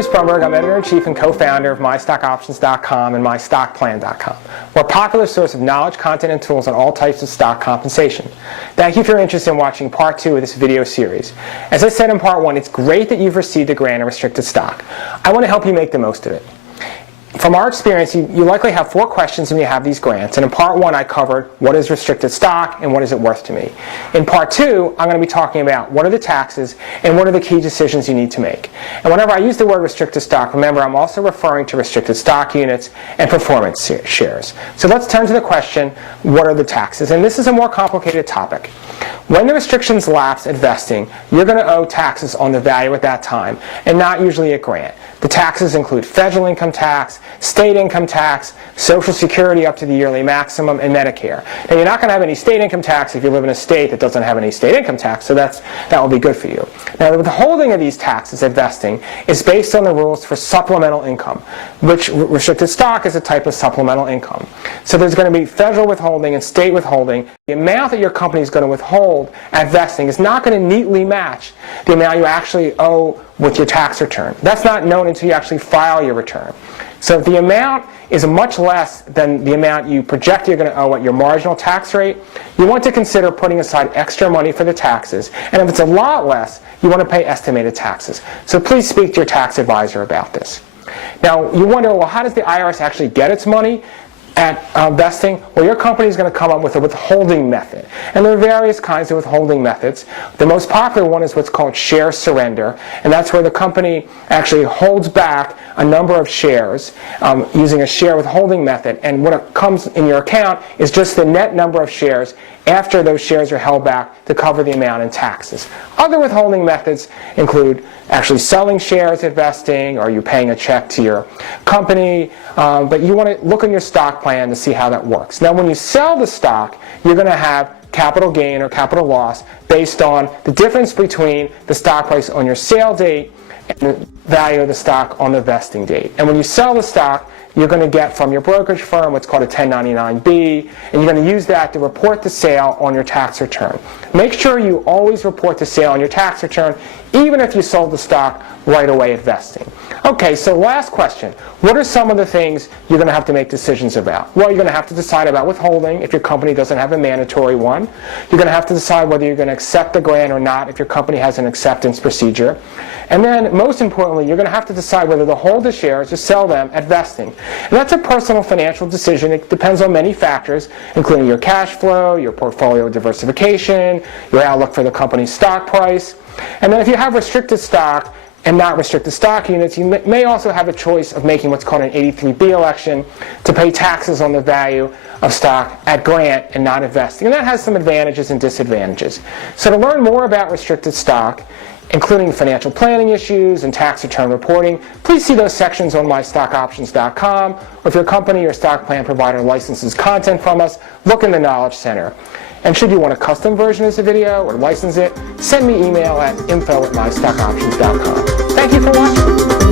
Bruce Brumberg. I'm editor-in-chief and co-founder of MyStockOptions.com and MyStockPlan.com. We're a popular source of knowledge, content, and tools on all types of stock compensation. Thank you for your interest in watching part 2 of this video series. As I said in part 1, it's great that you've received a grant of restricted stock. I want to help you make the most of it. From our experience, you likely have 4 questions when you have these grants, and in part 1 I covered what is restricted stock and what is it worth to me. In part 2, I'm going to be talking about what are the taxes and what are the key decisions you need to make. And whenever I use the word restricted stock, remember I'm also referring to restricted stock units and performance shares. So let's turn to the question, what are the taxes? And this is a more complicated topic. When the restrictions lapse at vesting, you're going to owe taxes on the value at that time, and not usually at grant. The taxes include federal income tax, state income tax, Social Security up to the yearly maximum, and Medicare. Now, you're not going to have any state income tax if you live in a state that doesn't have any state income tax, so that will be good for you. Now, the withholding of these taxes at vesting is based on the rules for supplemental income, which restricted stock is a type of supplemental income. So there's going to be federal withholding and state withholding. The amount that your company is going to withhold at vesting is not going to neatly match the amount you actually owe with your tax return. That's not known until you actually file your return. So if the amount is much less than the amount you project you're going to owe at your marginal tax rate, you want to consider putting aside extra money for the taxes. And if it's a lot less, you want to pay estimated taxes. So please speak to your tax advisor about this. Now, you wonder, well, how does the IRS actually get its money at vesting? Well, your company is going to come up with a withholding method. And there are various kinds of withholding methods. The most popular one is what's called share surrender, and that's where the company actually holds back a number of shares using a share withholding method, and what comes in your account is just the net number of shares after those shares are held back to cover the amount in taxes. Other withholding methods include actually selling shares at vesting, or you paying a check to your company, but you want to look in your stock plan to see how that works. Now, when you sell the stock, you're going to have capital gain or capital loss based on the difference between the stock price on your sale date and the value of the stock on the vesting date. And when you sell the stock, you're going to get from your brokerage firm what's called a 1099-B, and you're going to use that to report the sale on your tax return. Make sure you always report the sale on your tax return, even if you sold the stock right away at vesting. Okay, so last question. What are some of the things you're going to have to make decisions about? Well, you're going to have to decide about withholding if your company doesn't have a mandatory one. You're going to have to decide whether you're going to accept the grant or not if your company has an acceptance procedure. And then, most importantly, you're going to have to decide whether to hold the shares or sell them at vesting. And that's a personal financial decision. It depends on many factors, including your cash flow, your portfolio diversification, your outlook for the company's stock price. And then if you have restricted stock and not restricted stock units, you may also have a choice of making what's called an 83B election to pay taxes on the value of stock at grant and not at vesting. And that has some advantages and disadvantages. So to learn more about restricted stock, including financial planning issues and tax return reporting, please see those sections on MyStockOptions.com, or if your company or stock plan provider licenses content from us, look in the Knowledge Center. And should you want a custom version of this video or license it, send me email at info@mystockoptions.com. Thank you for watching.